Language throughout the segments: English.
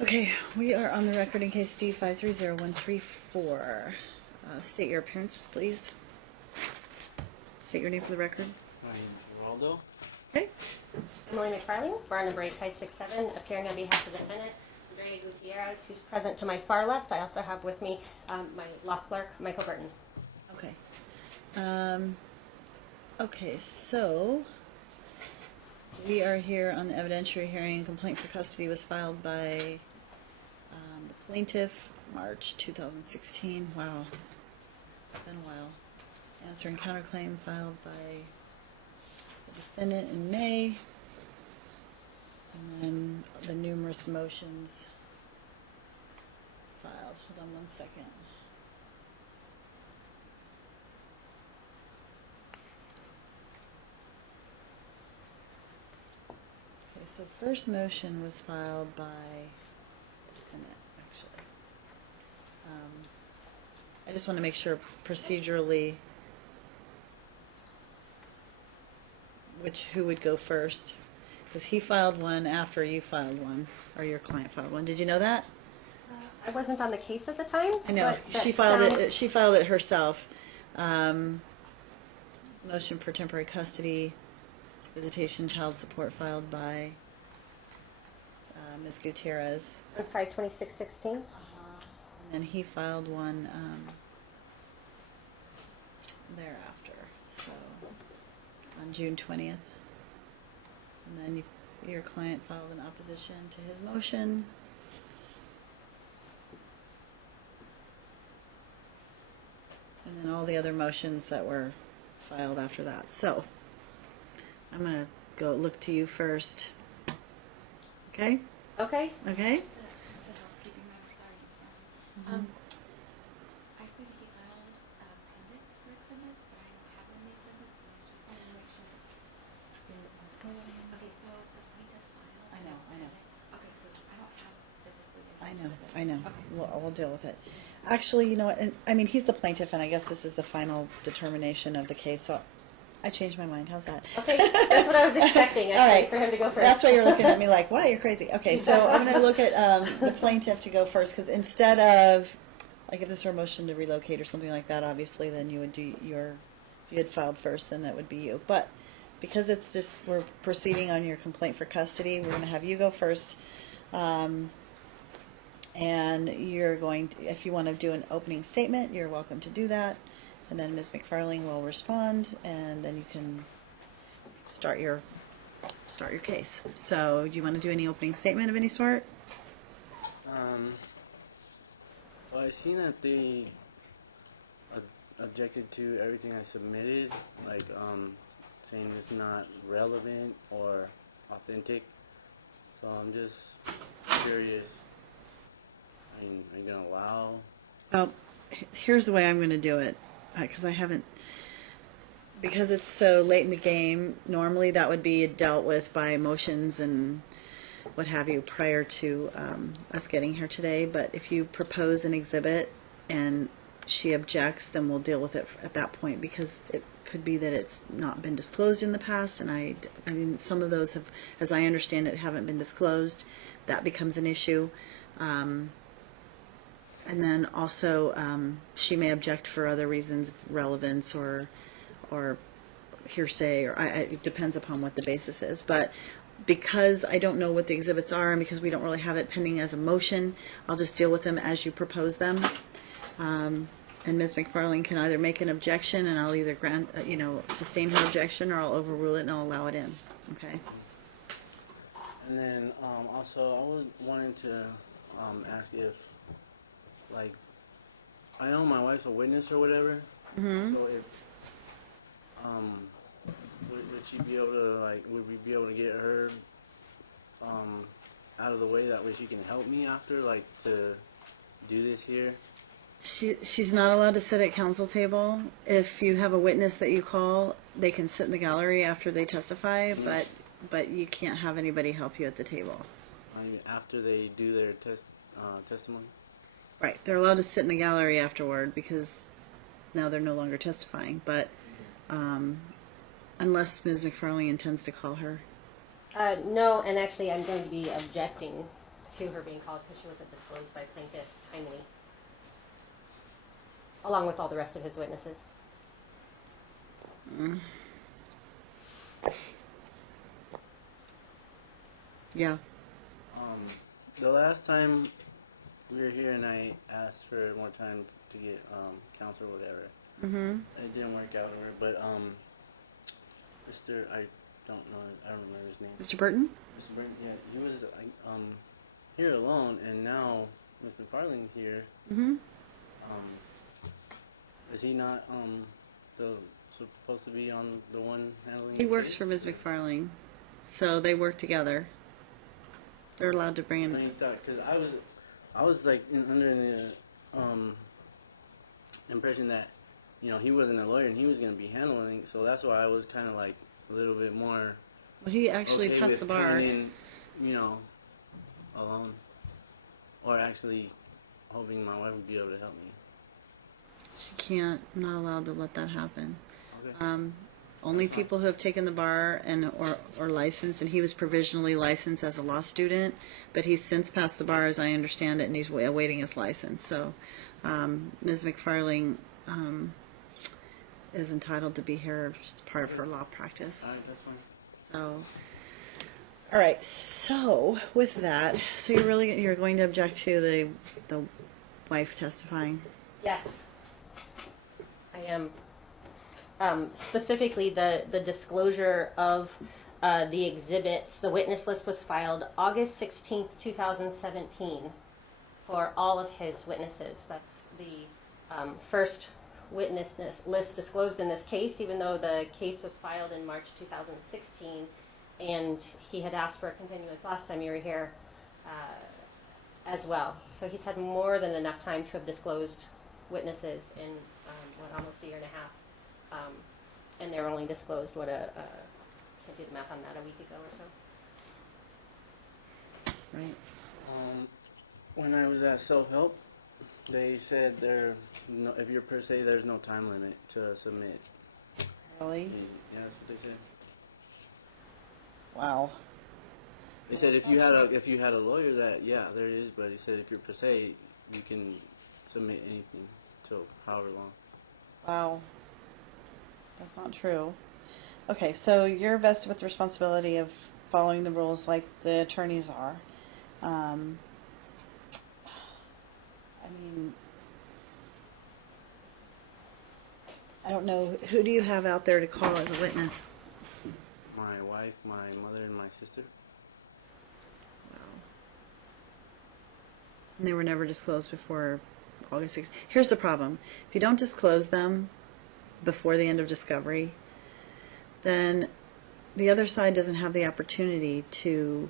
Okay, we are on the record in case D530134. State your appearances, please. State your name for the record. My name is Geraldo. Okay. Emily McFarling, bar number 8567, appearing on behalf of the defendant, Gultierrez, who's present to my far left. I also have with me my law clerk, Michael Burton. Okay. Okay, so we are here on the evidentiary hearing. Complaint for custody was filed by the plaintiff, March 2016. Wow. It's been a while. Answer and counterclaim filed by the defendant in May. And then the numerous motions filed. Hold on one second. Okay, so first motion was filed by the defendant, actually. I just want to make sure procedurally who would go first. Because he filed one after you filed one, or your client filed one. Did you know that? I wasn't on the case at the time. I know. But She filed it. She filed it herself. Motion for temporary custody, visitation, child support filed by Ms. Gutierrez. On 5/26/16. And then he filed one thereafter, so on June 20th. And then your client filed an opposition to his motion. And then all the other motions that were filed after that. So I'm going to go look to you first. Okay? Okay. Okay? Just a housekeeping matter, sorry. I see that he filed appendix for exhibits, but I don't have any exhibits, so I just wanted to make sure. Okay, so the plaintiff filed. I know. Okay, so I don't have physically. I know. Okay. We'll deal with it. Actually, you know what? I mean, he's the plaintiff, and I guess this is the final determination of the case. So I changed my mind. How's that? Okay, that's what I was expecting, actually, All right. for him to go first. That's why you're looking at me like, wow, you're crazy. Okay, so I'm going to look at the plaintiff to go first, because instead of, like, if this were a motion to relocate or something like that, obviously, then you would do if you had filed first, then that would be you. But because it's just, we're proceeding on your complaint for custody, we're going to have you go first. And you're going to, if you want to do an opening statement, you're welcome to do that. And then Ms. McFarling will respond, and then you can start your case. So, do you want to do any opening statement of any sort? Well, I seen that they objected to everything I submitted, like saying it's not relevant or authentic. So I'm just curious. I mean, are you gonna allow? Well, here's the way I'm going to do it, because because it's so late in the game. Normally, that would be dealt with by motions and what have you prior to us getting here today. But if you propose an exhibit and she objects, then we'll deal with it at that point, because it could be that it's not been disclosed in the past, and I mean, some of those have, as I understand it, haven't been disclosed. That becomes an issue. And then also, she may object for other reasons, relevance or hearsay, or it depends upon what the basis is. But because I don't know what the exhibits are, and because we don't really have it pending as a motion, I'll just deal with them as you propose them. And Ms. McFarling can either make an objection, and I'll either grant, sustain her objection, or I'll overrule it and I'll allow it in. Okay. And then also, I was wanting to ask if, like, I know my wife's a witness or whatever. Mm-hmm. So if would she be able to, like, would we be able to get her out of the way, that way she can help me after, like, to do this here? She's not allowed to sit at counsel table. If you have a witness that you call, they can sit in the gallery after they testify, but you can't have anybody help you at the table. I mean, after they do their testimony? Right. They're allowed to sit in the gallery afterward, because now they're no longer testifying. But unless Ms. McFarling intends to call her. No, and actually I'm going to be objecting to her being called because she wasn't disclosed by plaintiff timely, along with all the rest of his witnesses. Yeah. The last time we were here and I asked for more time to get counsel or whatever, it didn't work out. But I don't remember his name. Mr. Burton? Mr. Burton, yeah, he was here alone, and now Ms. McFarlane's here. Is he not supposed to be on the one handling? He the works case? for Ms. McFarlane, so they work together. They're allowed to bring him. Because I was like under the impression that he wasn't a lawyer and he was going to be handling, so that's why I was kind of like a little bit more. Well, he actually okay passed with the bar. coming in, alone, or actually hoping my wife would be able to help me. She can't. I'm not allowed to let that happen. Okay. Only people who have taken the bar and or licensed, and he was provisionally licensed as a law student, but he's since passed the bar, as I understand it, and he's awaiting his license. So, Ms. McFarlane is entitled to be here as part of her law practice. All right, that's fine. So, all right. So, with that, so you're going to object to the wife testifying? Yes, I am. Specifically, the disclosure of the exhibits. The witness list was filed August 16th, 2017 for all of his witnesses. That's the first witness list disclosed in this case, even though the case was filed in March 2016, and he had asked for a continuance last time you were here as well. So he's had more than enough time to have disclosed witnesses in almost a year and a half. And they were only disclosed, can't do the math on that, a week ago or so. Right. When I was at self-help, they said if you're per se, there's no time limit to submit. Really? Yeah, that's what they said. Wow. They said if you had a lawyer, that there is, but he said if you're per se, you can submit anything till however long. Wow. That's not true. Okay, so you're vested with the responsibility of following the rules like the attorneys are. I mean, I don't know. Who do you have out there to call as a witness? My wife, my mother, and my sister. Wow. And they were never disclosed before August 6th. Here's the problem. If you don't disclose them before the end of discovery, then the other side doesn't have the opportunity to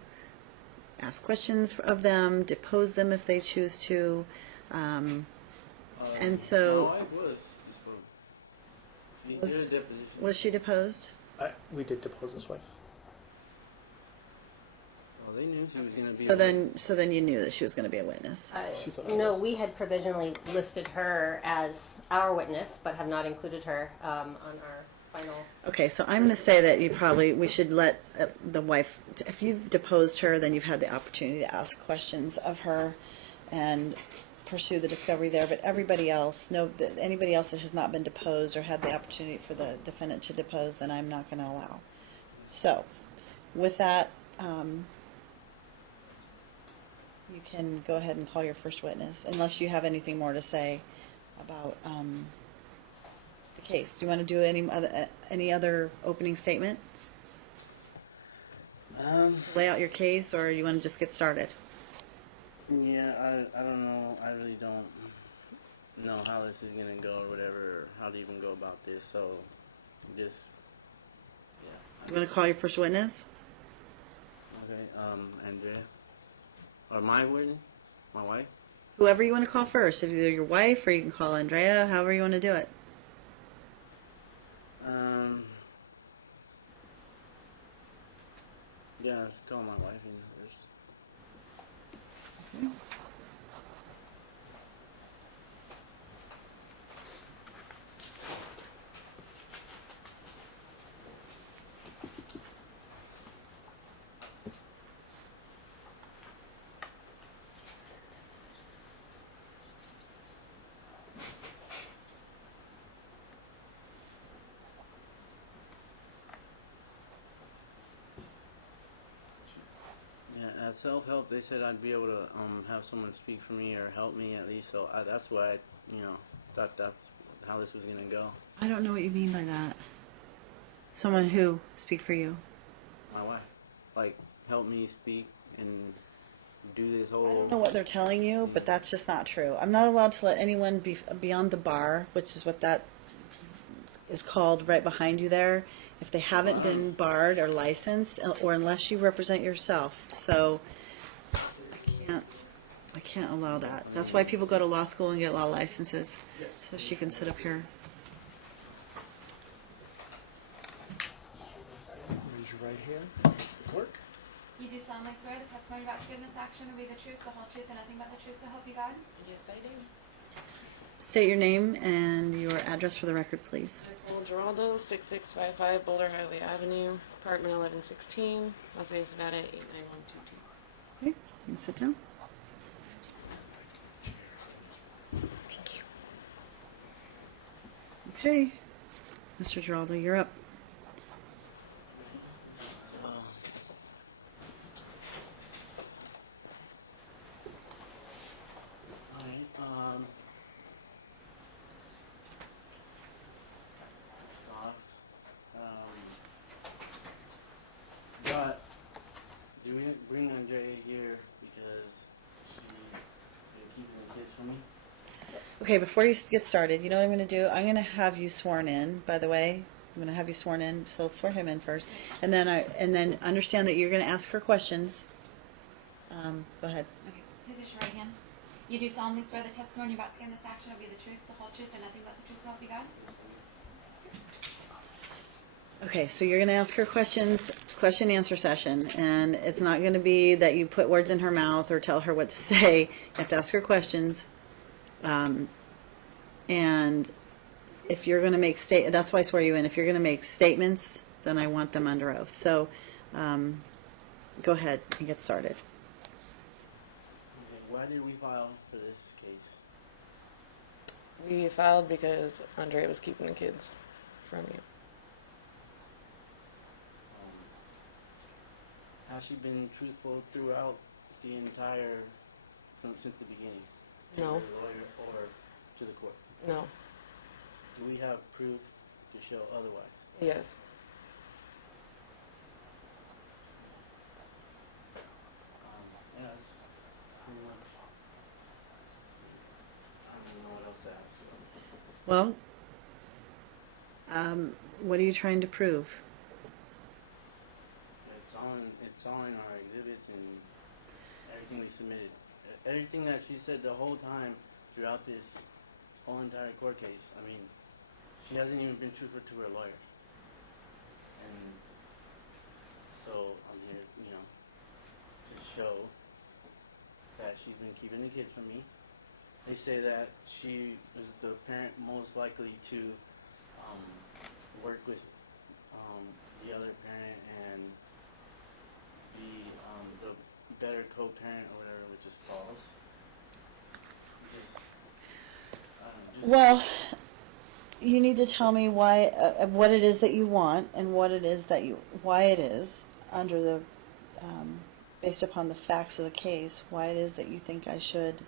ask questions of them, depose them if they choose to. And so... My wife was disclosed. She did a deposition. Was she deposed? We did depose his wife. Well, they knew she was going to be. So then you knew that she was going to be a witness. She thought it No, was. we had provisionally listed her as our witness, but have not included her on our final. Okay, so I'm going to say that we should let the wife, if you've deposed her, then you've had the opportunity to ask questions of her and pursue the discovery there. But everybody else, anybody else that has not been deposed or had the opportunity for the defendant to depose, then I'm not going to allow. So, with that, you can go ahead and call your first witness, unless you have anything more to say about the case. Do you want to do any other opening statement? To lay out your case, or you want to just get started? Yeah, I don't know. I really don't know how this is going to go or whatever, or how to even go about this. So, just, You want to call your first witness? Okay, Andrea. Or my witness? My wife? Whoever you want to call first. Either your wife, or you can call Andrea, however you want to do it. Yeah, call my wife in first. At self-help, they said I'd be able to have someone speak for me or help me at least. So that's why I, thought that's how this was gonna go. I don't know what you mean by that. Someone who speak for you. My wife, like, help me speak and do this whole. I don't know what they're telling you, but that's just not true. I'm not allowed to let anyone be beyond the bar, which is what that is called right behind you there, if they haven't been barred or licensed, or unless you represent yourself. So I can't allow that. That's why people go to law school and get law licenses, so she can sit up here. Raise your right hand. Face the clerk. You do solemnly swear the testimony you're about to give in this action will be the truth, the whole truth, and nothing but the truth, so help you God? Yes, I do. State your name and your address for the record, please. Michael Geraldo, 6655 Boulder Highway Avenue, apartment 1116, Las Vegas, Nevada, 89122. Okay, you can sit down. Thank you. Okay, Mr. Geraldo, you're up. But do we bring Andrea here because she's been keeping the kids from me? Okay, before you get started, you know what I'm going to do? I'm going to have you sworn in, by the way. I'm going to have you sworn in, so let's swear him in first. And then understand that you're going to ask her questions. Go ahead. Okay. Please raise your right hand. You do solemnly swear the testimony you're about to give in this action will be the truth, the whole truth, and nothing but the truth, so help you God? Okay, so you're going to ask her questions, question answer session, and it's not going to be that you put words in her mouth or tell her what to say. You have to ask her questions, and if you're going to make that's why I swear you in. If you're going to make statements, then I want them under oath. So, go ahead and get started. Okay, why did we file for this case? We filed because Andrea was keeping the kids from you. Has she been truthful throughout the entire, since the beginning? To No. the lawyer or to the court? No. Do we have proof to show otherwise? Yes. Yes, pretty much. I don't know what else to ask. Well, what are you trying to prove? It's all in our exhibits and everything we submitted. Everything that she said the whole time throughout this whole entire court case. I mean, she hasn't even been truthful to her lawyer. And so I'm here, to show that she's been keeping the kids from me. They say that she was the parent most likely to work with the other parent and be the better co-parent or whatever, which is false. Well, you need to tell me why, what it is that you want, and what it is that why it is under the, based upon the facts of the case, why it is that you think I should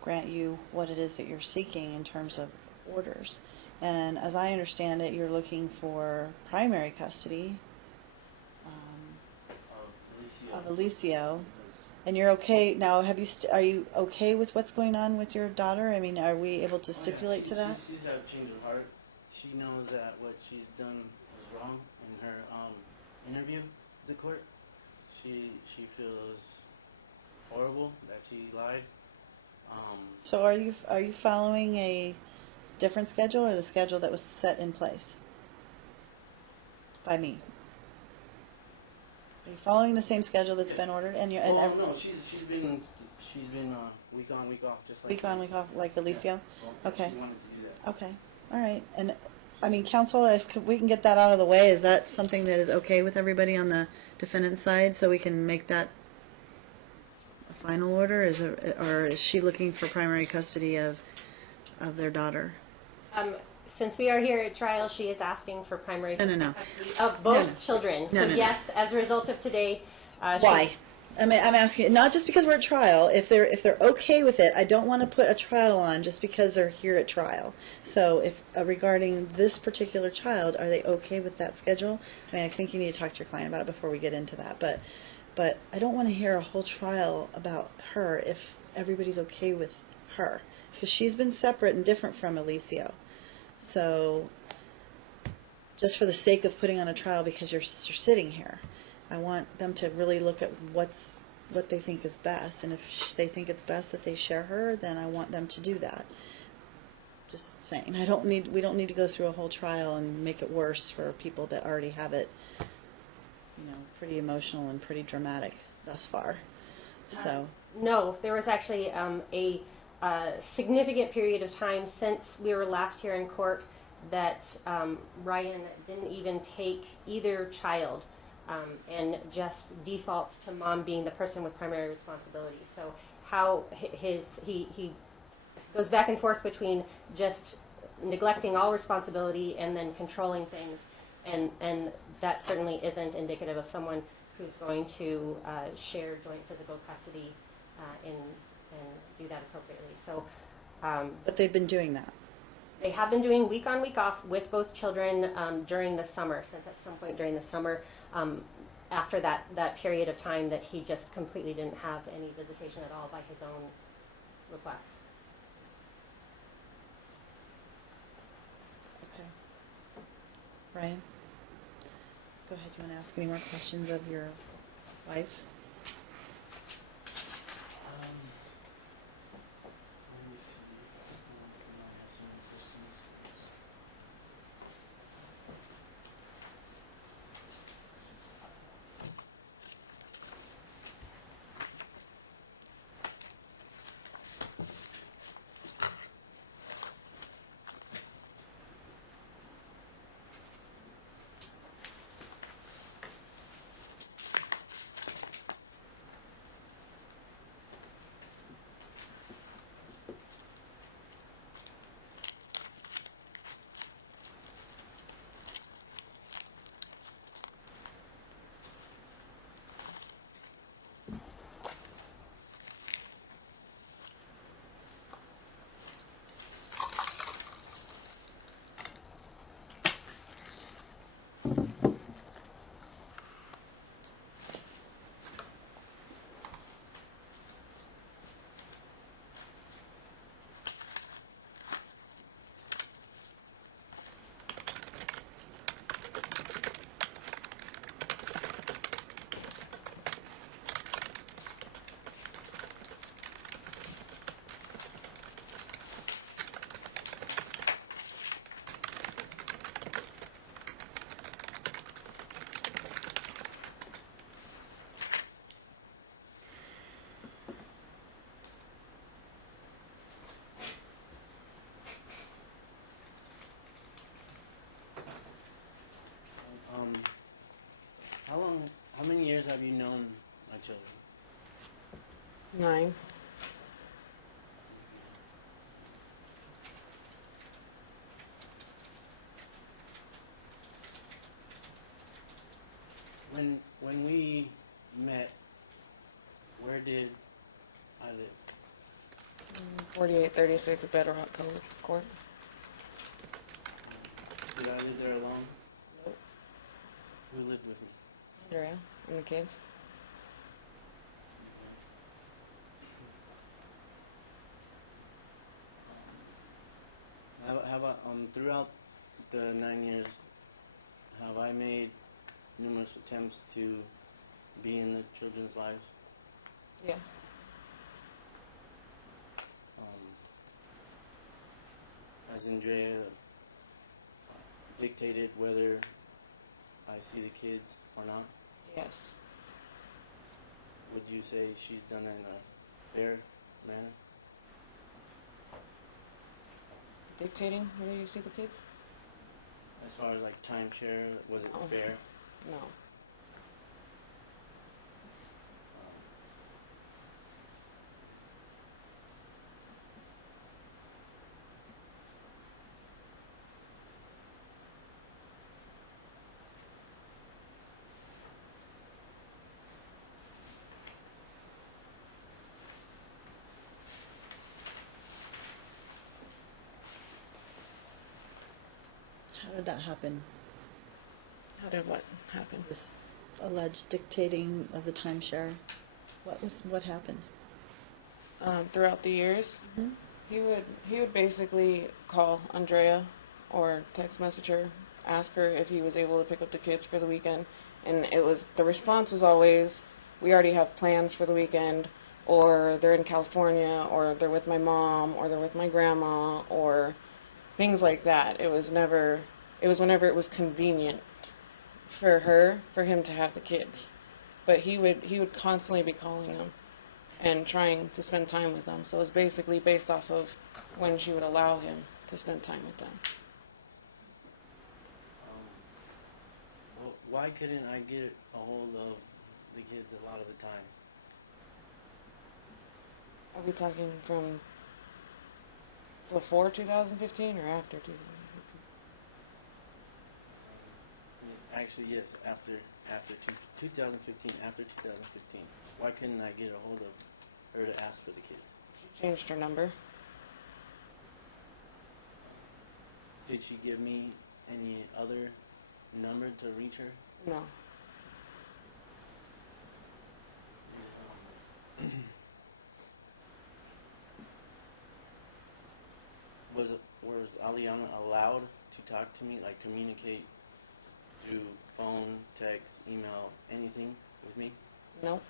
grant you what it is that you're seeking in terms of orders. And as I understand it, you're looking for primary custody of Alicio. And you're okay now. Are you okay with what's going on with your daughter? I mean, are we able to stipulate to that? She's had a change of heart. She knows that what she's done was wrong in her interview with the court. She feels horrible that she lied. So are you following a different schedule or the schedule that was set in place by me? Are you following the same schedule that's been ordered? And no, she's been week on, week off, just like week on, week off, like Alicio. Yeah. Well, Okay. She wanted to do that. Okay. All right. And I mean, counsel, if we can get that out of the way, is that something that is okay with everybody on the defendant's side, so we can make that a final order? Or is she looking for primary custody of their daughter? Since we are here at trial, she is asking for primary No. custody of both children. No, So no. yes, as a result of today, Why? I mean, I'm asking not just because we're at trial. If they're okay with it, I don't want to put a trial on just because they're here at trial. So, if regarding this particular child, are they okay with that schedule? I mean, I think you need to talk to your client about it before we get into that. But I don't want to hear a whole trial about her if everybody's okay with her, because she's been separate and different from Alicio. So, just for the sake of putting on a trial because you're sitting here, I want them to really look at what they think is best, and if they think it's best that they share her, then I want them to do that. Just saying, we don't need to go through a whole trial and make it worse for people that already have it, pretty emotional and pretty dramatic thus far. So No, there was actually a significant period of time since we were last here in court that Ryan didn't even take either child and just defaults to mom being the person with primary responsibility. So how he goes back and forth between just neglecting all responsibility and then controlling things, and that certainly isn't indicative of someone who's going to share joint physical custody and do that appropriately. So, but they've been doing that. they have been doing week on, week off with both children during the summer, since at some point during the summer, after that period of time that he just completely didn't have any visitation at all by his own request. Okay. Ryan, go ahead. You want to ask any more questions of your wife? Let me see. I have some more questions. How many years have you known my children? 9. When we met, where did I live? 4836 Bedrock Court. Did I live there alone? Nope. Who lived with me? Andrea and the kids. How about throughout the 9 years, have I made numerous attempts to be in the children's lives? Yes. Has Andrea dictated whether I see the kids or not? Yes. Would you say she's done it in a fair manner? Dictating whether you see the kids? As far as like timeshare, was it No. fair? No. How did that happen? How did what happen? This alleged dictating of the timeshare. What happened? Throughout the years, Mhm. he would basically call Andrea or text message her, ask her if he was able to pick up the kids for the weekend, and the response was always, "We already have plans for the weekend," or "They're in California," or "They're with my mom," or "They're with my grandma," or things like that. It was whenever it was convenient for him to have the kids. But he would constantly be calling them and trying to spend time with them. So it was basically based off of when she would allow him to spend time with them. Well, why couldn't I get a hold of the kids a lot of the time? Are we talking from before 2015 or after 2015? Actually, yes, after 2015, after 2015. Why couldn't I get a hold of her to ask for the kids? She changed her number. Did she give me any other number to reach her? No. Was Aliana allowed to talk to me, like communicate through phone, text, email, anything with me? No.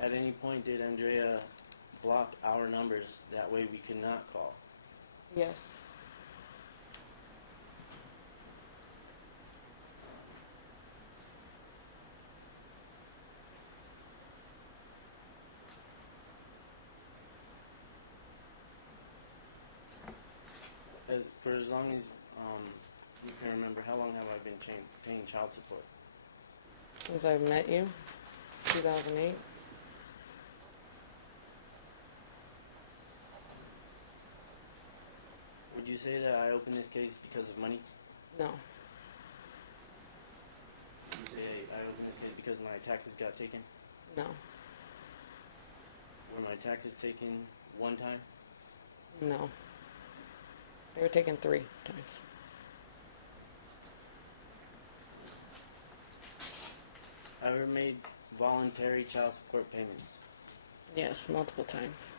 At any point did Andrea block our numbers that way we could not call? Yes. For as long as you can remember, how long have I been paying child support? Since I met you, 2008. Would you say that I opened this case because of money? No. Would you say I opened this case because my taxes got taken? No. Were my taxes taken one time? No. They were taken 3 times. I ever made voluntary child support payments? Yes, multiple times.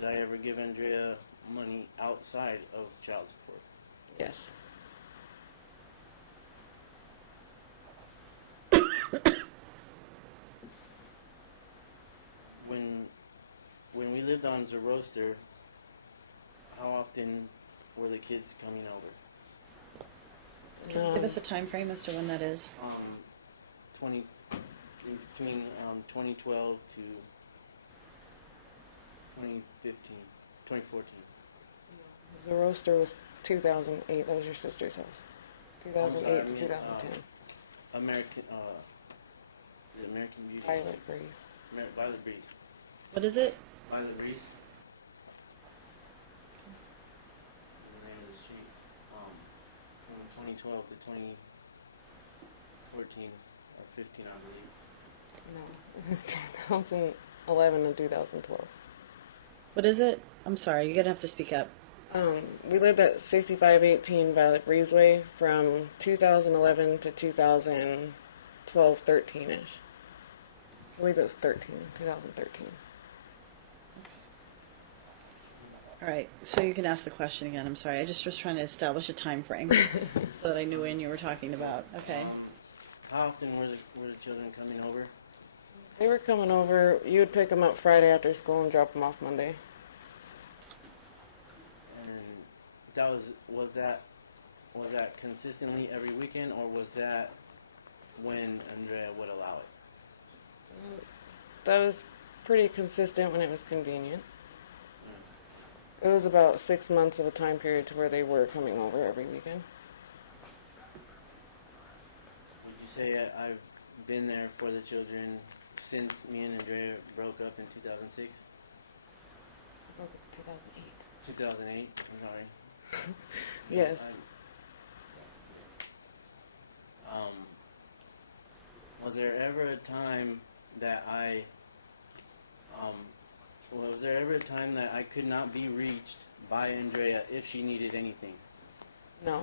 Did I ever give Andrea money outside of child support? Yes. When we lived on Zoroaster, how often were the kids coming over? Can you give us a time frame as to when that is? 20 between 2012 to 2015, 2014. The roaster was 2008. That was your sister's house. 2008 to 2010. American, is it American Beauty? Violet Breeze. Violet Breeze. What is it? Violet Breeze. The name of the street. From 2012 to 2014 or 15, I believe. No, it was 2011 to 2012. What is it? I'm sorry, you're gonna have to speak up. We lived at 6518 Violet Breezeway from 2011 to 2012, 13-ish. I believe it was 2013. All right, so you can ask the question again. I'm sorry, I just was trying to establish a time frame so that I knew when you were talking about. Okay. How often were the children coming over? They were coming over. You would pick them up Friday after school and drop them off Monday. And that was that consistently every weekend, or was that when Andrea would allow it? That was pretty consistent when it was convenient. It was about 6 months of a time period to where they were coming over every weekend. Would you say I've been there for the children since me and Andrea broke up in 2006? 2008. 2008, I'm sorry. Yes. Was there ever a time that I Was there ever a time that I could not be reached by Andrea if she needed anything? No.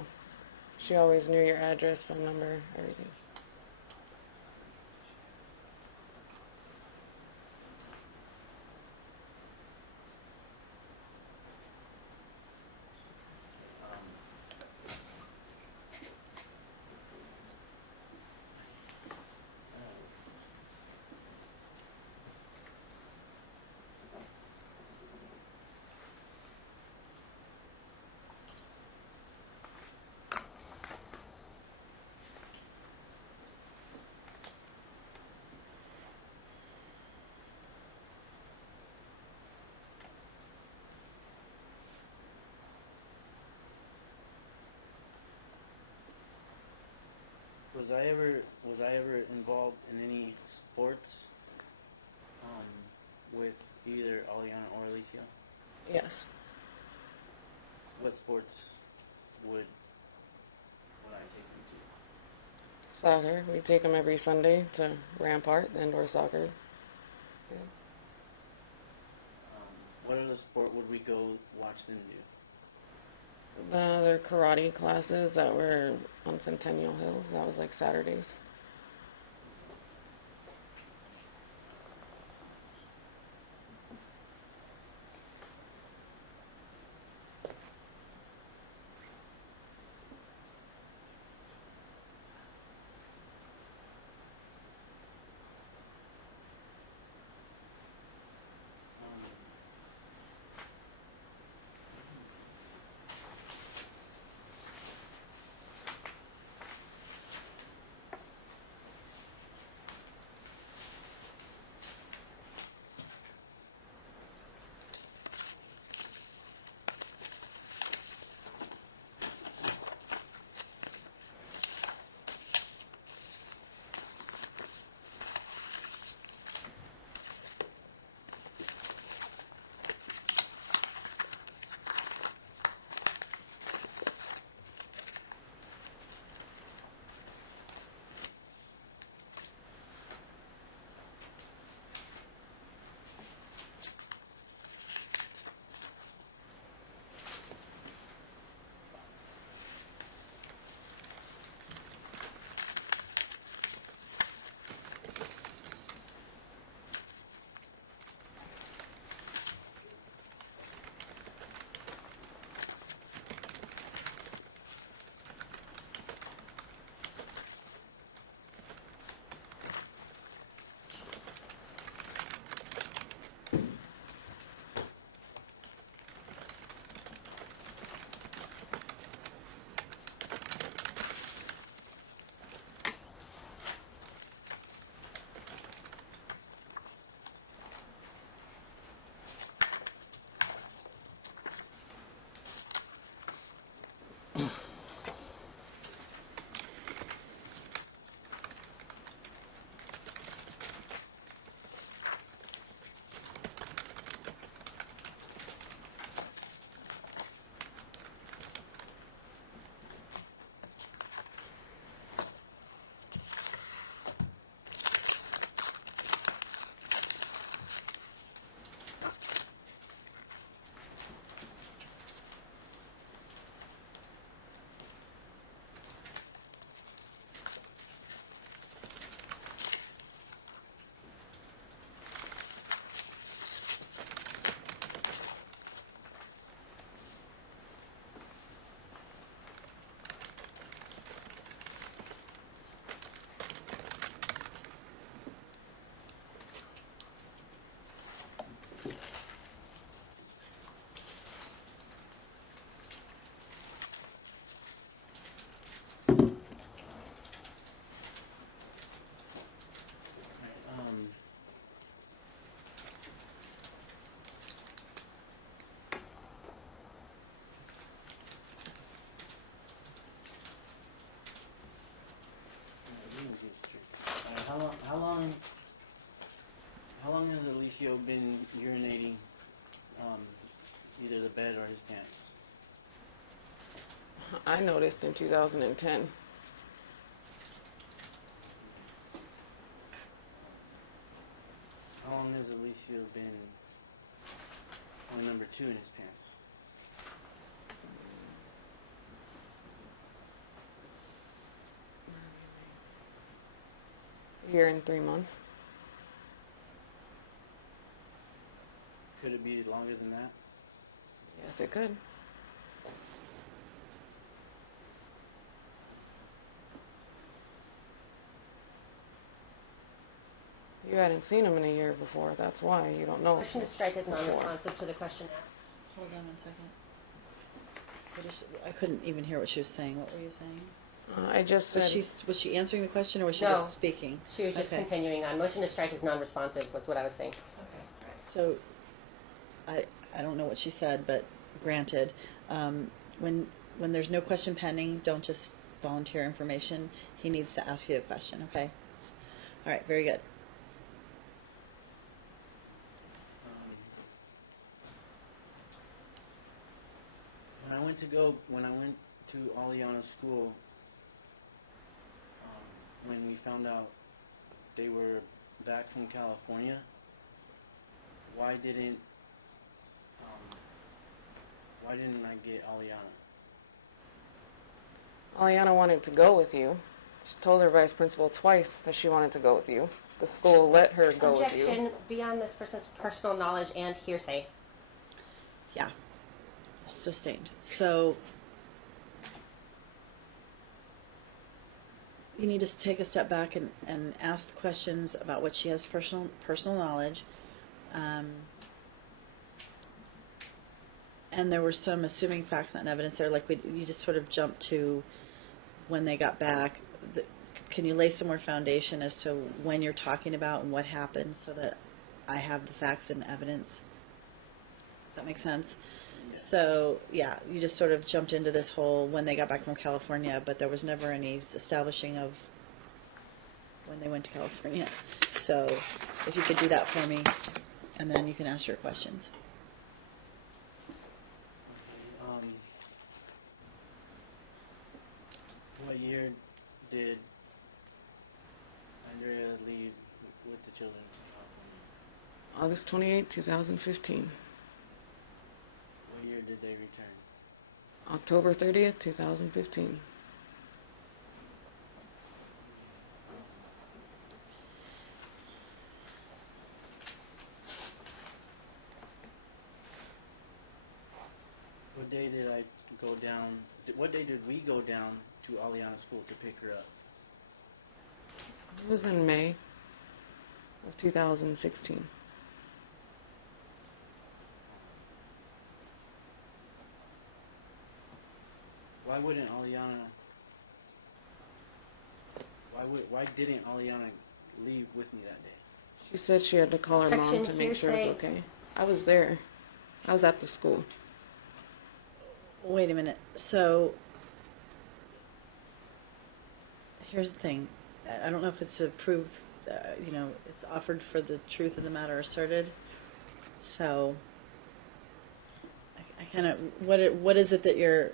She always knew your address, phone number, everything. Was I ever involved in any sports with either Aliana or Alicia? Yes. What sports would I take them to? Soccer. We take them every Sunday to Rampart, indoor soccer. Yeah. What other sport would we go watch them do? Their karate classes that were on Centennial Hills. That was like Saturdays. How long has Alicio been urinating either the bed or his pants? I noticed in 2010. How long has Alicio to have been point number 2 in his pants. A year and 3 months. Could it be longer than that? Yes, it could. You hadn't seen him in a year before. That's why you don't know. Motion to strike is non-responsive to the question asked. Hold on 1 second. I couldn't even hear what she was saying. What were you saying? I just said. Was she answering the question, or was she No. just speaking? She was just Okay. continuing on. Motion to strike is non-responsive with what I was saying. So, I don't know what she said, but granted, when there's no question pending, don't just volunteer information. He needs to ask you the question. Okay. All right. Very good. When I went to Aliana's school, when we found out they were back from California, why didn't I get Aliana? Aliana wanted to go with you. She told her vice principal twice that she wanted to go with you. The school let her go with you. Objection beyond this person's personal knowledge and hearsay. Yeah. Sustained. So, you need to take a step back and ask questions about what she has personal knowledge. And there were some assuming facts, not evidence there. Like you just sort of jumped to when they got back. Can you lay some more foundation as to when you're talking about and what happened, so that I have the facts and evidence? Does that make sense? Yeah. So yeah, you just sort of jumped into this whole when they got back from California, but there was never any establishing of when they went to California. So if you could do that for me, and then you can ask your questions. Okay, what year did Andrea leave with the children from California? August 28, 2015. What year did they return? October 30th, 2015. What day did I go down? What day did we go down to Aliana School to pick her up? It was in May of 2016. Why wouldn't Aliana? Why didn't Aliana leave with me that day? She said she had to call her mom Objection, to make sure it was hearsay. okay. I was there. I was at the school. Wait a minute. So here's the thing. I don't know if it's a proof. It's offered for the truth of the matter asserted. So I kind of what is it that you're?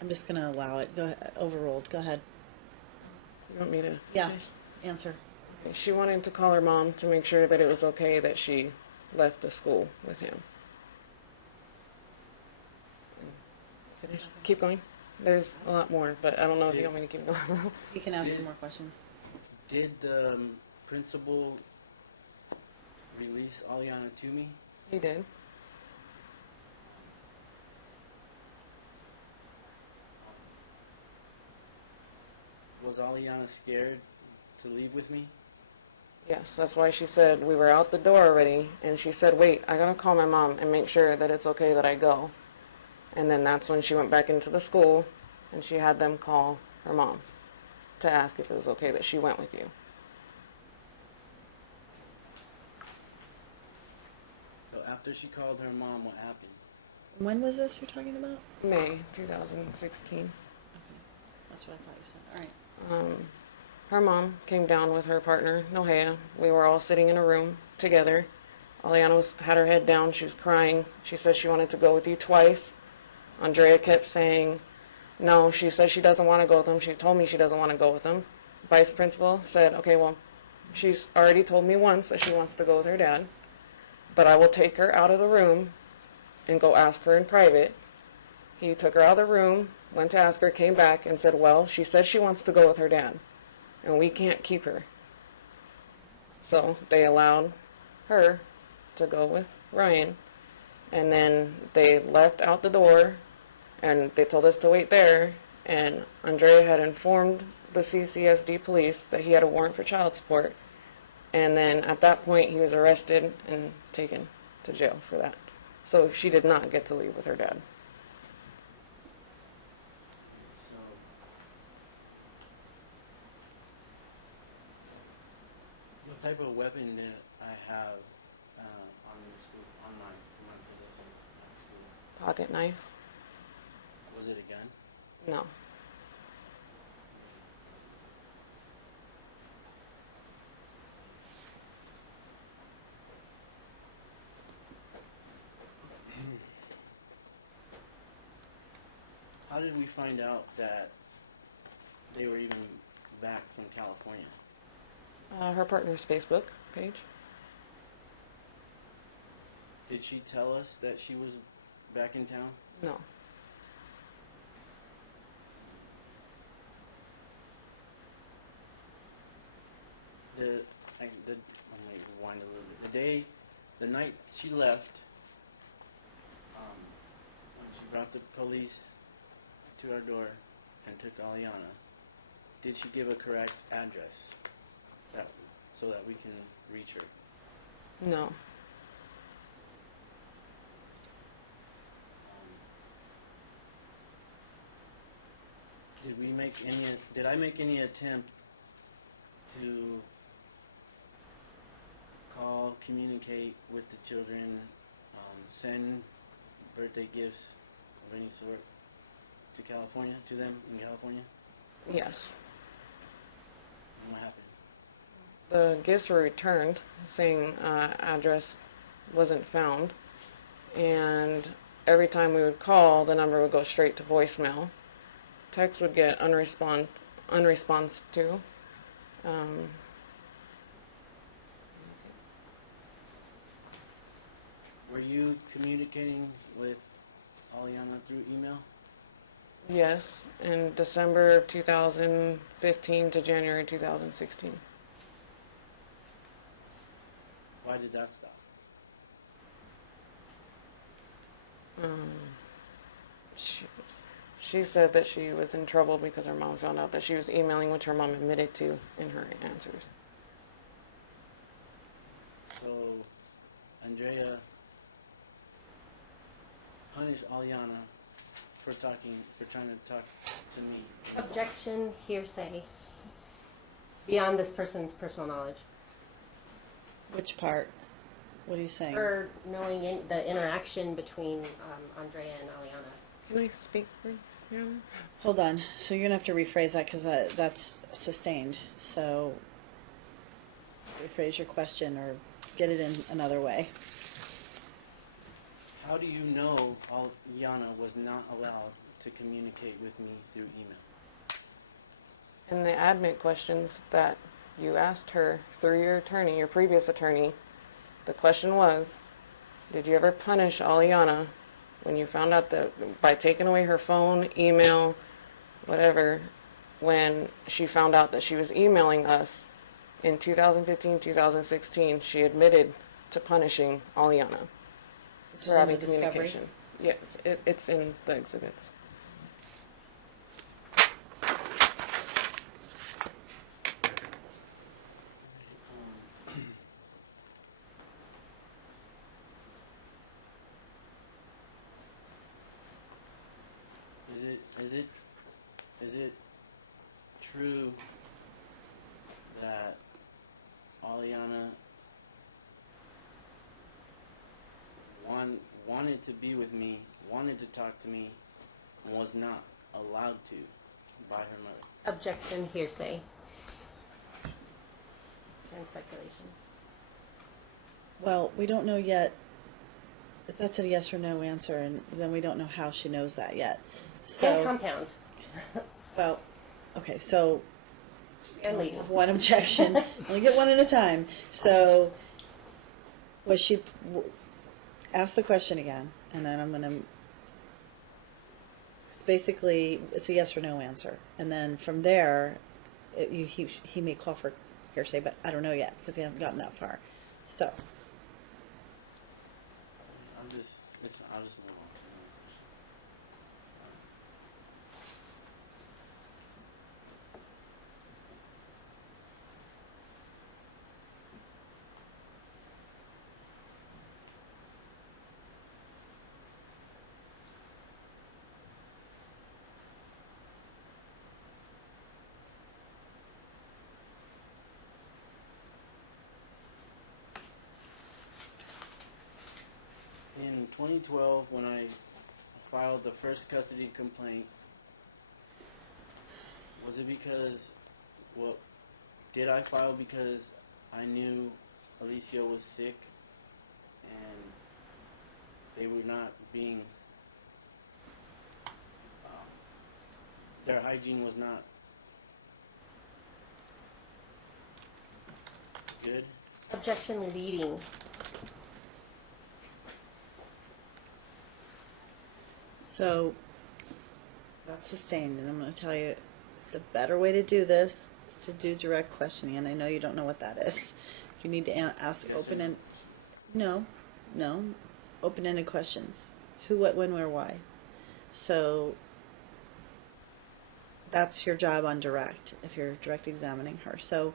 I'm just going to allow it. Go ahead. Overruled. Go ahead. You want me to? Yeah. Answer. Okay. She wanted to call her mom to make sure that it was okay that she left the school with him. Finish. Keep going. There's a lot more, but I don't know if you want me to keep going. You can ask some more questions. Did the principal release Aliana to me? He did. Was Aliana scared to leave with me? Yes, that's why she said we were out the door already, and she said, wait, I gotta call my mom and make sure that it's okay that I go. And then that's when she went back into the school, and she had them call her mom to ask if it was okay that she went with you. So after she called her mom, what happened? When was this you're talking about? May 2016. That's what I thought you said. All right. Her mom came down with her partner, Nohea. We were all sitting in a room together. Aliana had her head down. She was crying. She said she wanted to go with you twice. Andrea kept saying, no, she said she doesn't want to go with him. She told me she doesn't want to go with him. Vice principal said, okay, well, she's already told me once that she wants to go with her dad. but I will take her out of the room and go ask her in private. He took her out of the room, went to ask her, came back and said, well, she said she wants to go with her dad, and we can't keep her. So they allowed her to go with Ryan, and then they left out the door, and they told us to wait there, and Andrea had informed the CCSD police that he had a warrant for child support, and then at that point he was arrested and taken to jail for that. So she did not get to leave with her dad. So, what type of weapon did I have on the school, on my possession at school? Pocket knife? Was it a gun? No. How did we find out that they were even back from California? Her partner's Facebook page. Did she tell us that she was back in town? No. I'm gonna rewind a little bit. The night she left, when she brought the police to our door and took Aliana, did she give a correct address so that we can reach her? No. Did I make any attempt to call, communicate with the children, send birthday gifts of any sort to California, to them in California? Yes. And what happened? The gifts were returned, saying address wasn't found, and every time we would call, the number would go straight to voicemail. Text would get unresponse to. Were you communicating with Aliana through email? Yes, in December of 2015 to January 2016. Why did that stop? She said that she was in trouble because her mom found out that she was emailing, which her mom admitted to in her answers. So, Andrea punished Aliana for trying to talk to me. Objection, hearsay. Beyond this person's personal knowledge. Which part? What are you saying? Her knowing the interaction between Andrea and Aliana. Can I speak for you? Hold on. So you're going to have to rephrase that because that's sustained. So rephrase your question or get it in another way. How do you know Aliana was not allowed to communicate with me through email? In the admit questions that you asked her through your attorney, your previous attorney, the question was, did you ever punish Aliana when you found out that by taking away her phone, email, whatever, when she found out that she was emailing us in 2015, 2016, she admitted to punishing Aliana This for is in having the discovery? communication. Yes, it's in the exhibits. Is it true that Aliana wanted to be with me, wanted to talk to me, and was not allowed to by her mother? Objection, hearsay. And speculation. Well, we don't know yet. If that's a yes or no answer, and then we don't know how she knows that yet. So, And compound. well, okay, so And legal. one objection. Only get one at a time. So, Was she, ask the question again, and then I'm going to, it's basically, it's a yes or no answer. And then from there, he may call for hearsay, but I don't know yet, because he hasn't gotten that far. So, I'll just move on. In 2012, when I filed the first custody complaint, was it because, well, did I file because I knew Alicia was sick and they were not being, their hygiene was not good? Objection leading. so that's sustained, and I'm going to tell you the better way to do this is to do direct questioning, and I know you don't know what that is. You need to ask Yes, open sir. and no, open-ended questions. Who, what, when, where, why. So that's your job on direct, if you're direct examining her. So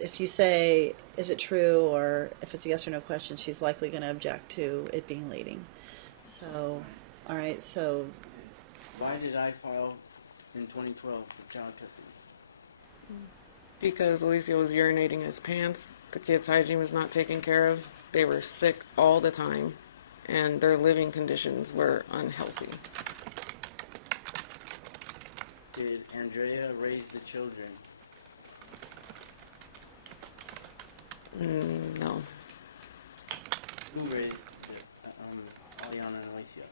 if you say, is it true, or if it's a yes or no question, she's likely going to object to it being leading. So, all right, so Why did I file in 2012 for child custody? Because Alicia was urinating his pants, the kids' hygiene was not taken care of, they were sick all the time, and their living conditions were unhealthy. Did Andrea raise the children? No. Who raised Aliana and Alicia?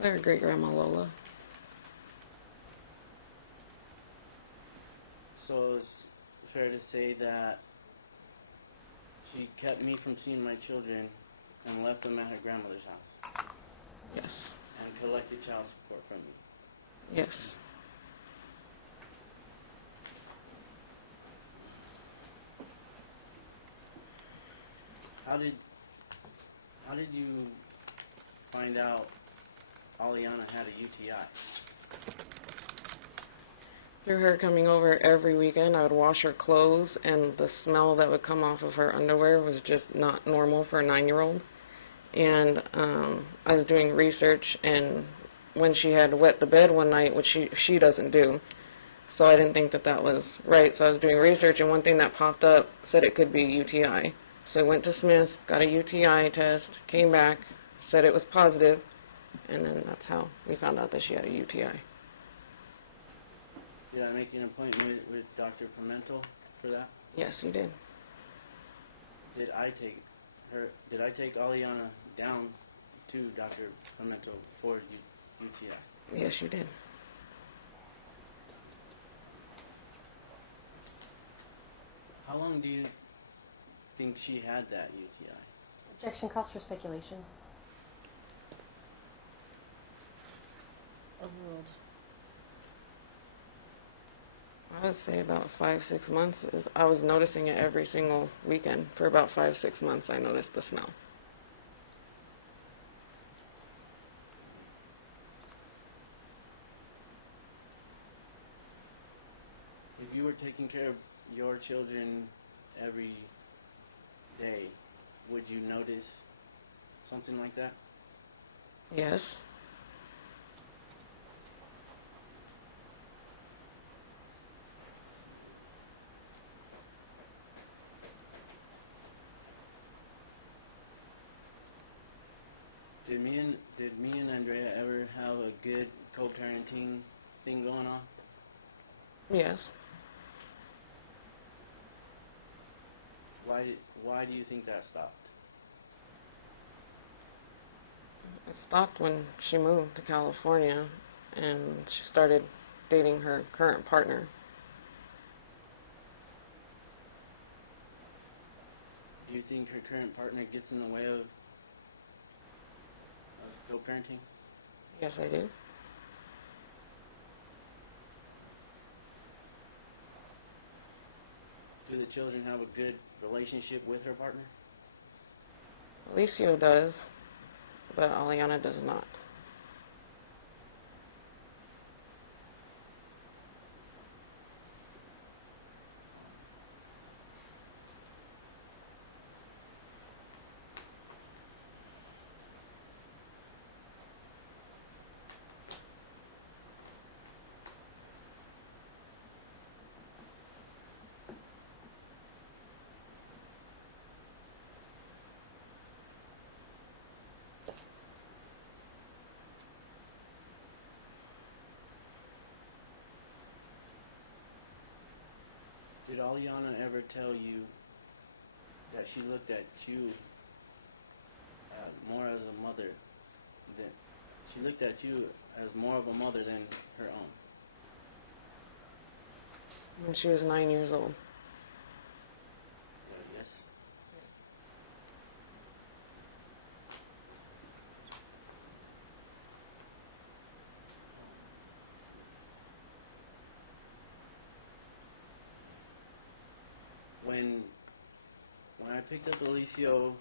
Their great-grandma Lola. So it's fair to say that she kept me from seeing my children and left them at her grandmother's house Yes. and collected child support from me. Yes. How did you find out Aliana had a UTI? Through her coming over every weekend, I would wash her clothes, and the smell that would come off of her underwear was just not normal for a 9-year-old. And I was doing research, and when she had wet the bed one night, which she doesn't do, so I didn't think that that was right. So I was doing research, and one thing that popped up said it could be UTI. So I went to Smith's, got a UTI test, came back, said it was positive, and then that's how we found out that she had a UTI. Did I make an appointment with Dr. Pimentel for that? Yes, you did. Did I take Aliana down to Dr. Pimentel for UTS? Yes, you did. How long do you think she had that UTI? Objection calls for speculation. overruled. I would say about 5-6 months. I was noticing it every single weekend. For about 5-6 months, I noticed the smell. If you were taking care of your children every day, would you notice something like that? Yes. Did me and Andrea ever have a good co-parenting thing going on? Yes. Why do you think that stopped? It stopped when she moved to California and she started dating her current partner. Do you think her current partner gets in the way of us co-parenting? Yes, I do. Do the children have a good relationship with her partner? Alicio does, but Aliana does not. Did Aliana ever tell you that she looked at you more as a mother than she looked at you as more of a mother than her own? When she was 9 years old. Yes. When I picked up Alicio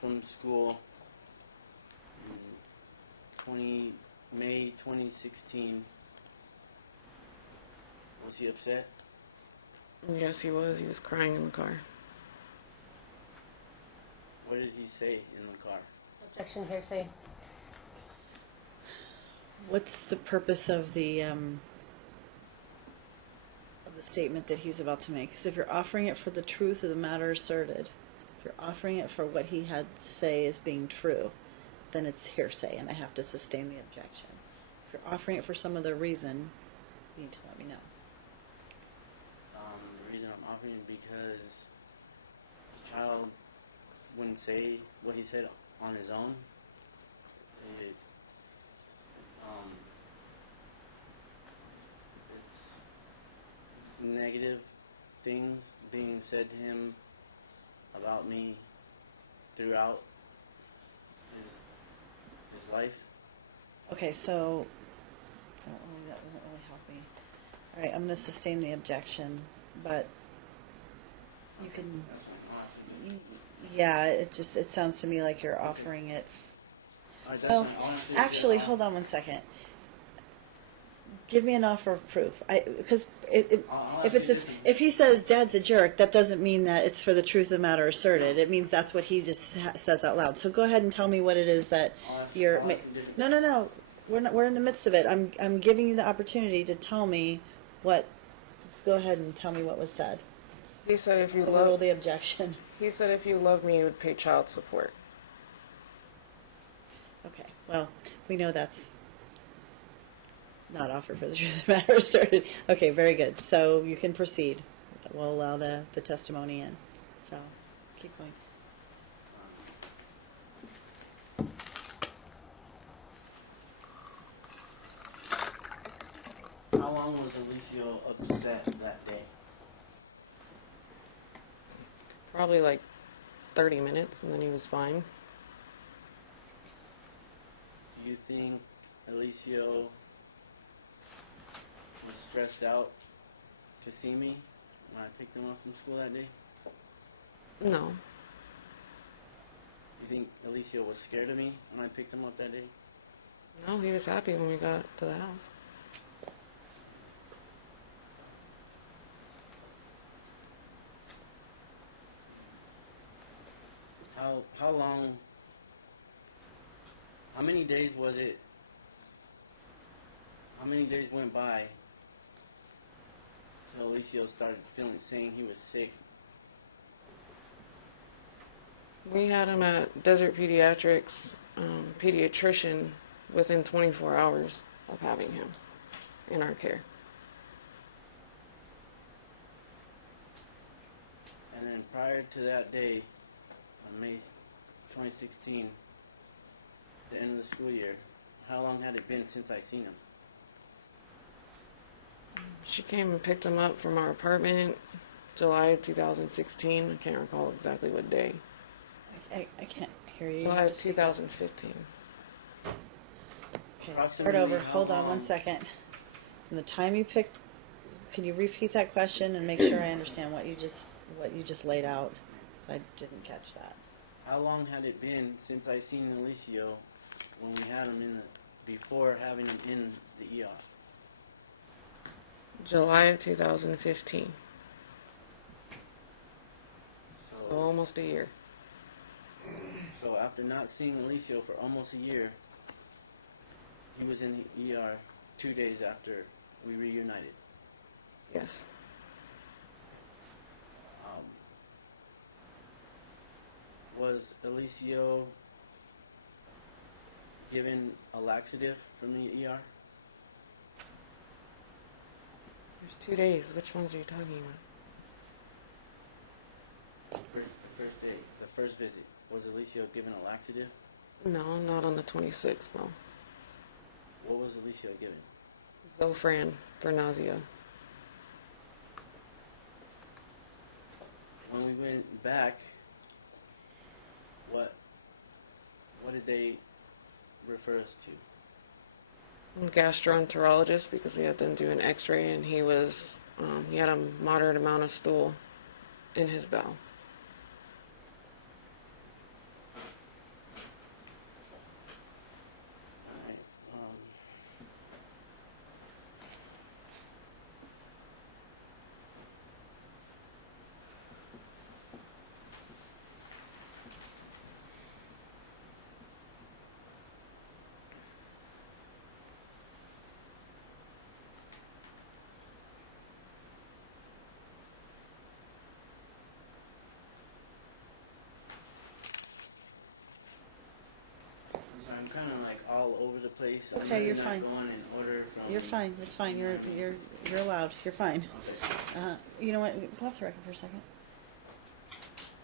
from school in May 2016, was he upset? Yes, he was. He was crying in the car. What did he say in the car? Objection, hearsay. What's the purpose of the statement that he's about to make? Because if you're offering it for the truth of the matter asserted, if you're offering it for what he had to say as being true, then it's hearsay, and I have to sustain the objection. If you're offering it for some other reason, you need to let me know. The reason I'm offering it because the child wouldn't say what he said on his own. It's negative things being said to him about me throughout his life. Okay, so that doesn't really help me. All right, I'm going to sustain the objection, but you can. Yeah, it sounds to me like you're offering it. Oh, actually, hold on one second. Give me an offer of proof. Because if he says Dad's a jerk, that doesn't mean that it's for the truth of the matter asserted. It means that's what he just says out loud. So go ahead and tell me what it is that you're. No. We're in the midst of it. I'm giving you the opportunity to tell me what. Go ahead and tell me what was said. He said if you Overrule love the objection. He said if you love me, you would pay child support. Okay. Well, we know that's not offered for the truth of the matter asserted. Okay, very good. So you can proceed. We'll allow the testimony in. So keep going. How long was Alicio upset that day? Probably like 30 minutes, and then he was fine. Do you think Alicio was stressed out to see me when I picked him up from school that day? No. You think Alicio was scared of me when I picked him up that day? No, he was happy when we got to the house. How many days was it? How many days went by till Alicio started saying he was sick? We had him at Desert Pediatrics, pediatrician, within 24 hours of having him in our care. And then prior to that day, on May 2016, the end of the school year, how long had it been since I seen him? She came and picked him up from our apartment July of 2016. I can't recall exactly what day. I can't hear you. You July have to of speak up. 2015. Okay, start Approximately over. how Hold on long? 1 second. From the time you picked, can you repeat that question and make sure I understand what you just laid out? 'Cause I didn't catch that. How long had it been since I seen Alicio when we had him before having him in the ER? July of 2015. So So, almost a year. so after not seeing Alicio for almost a year, he was in the ER 2 days after we reunited. Yes. Was Alicio given a laxative from the ER? There's 2 days. Which ones are you talking about? The first day, the first visit. Was Alicio given a laxative? No, not on the 26th, no. What was Alicio given? Zofran for nausea. When we went back, what did they refer us to? Gastroenterologist, because we had them do an x-ray, and he had a moderate amount of stool in his bowel. Alright, I'm kind of like all over the place. I'm Okay, really you're not fine. going in order from. You're fine. It's fine. You're allowed. You're fine. Okay. You know what? Go off the record for a second.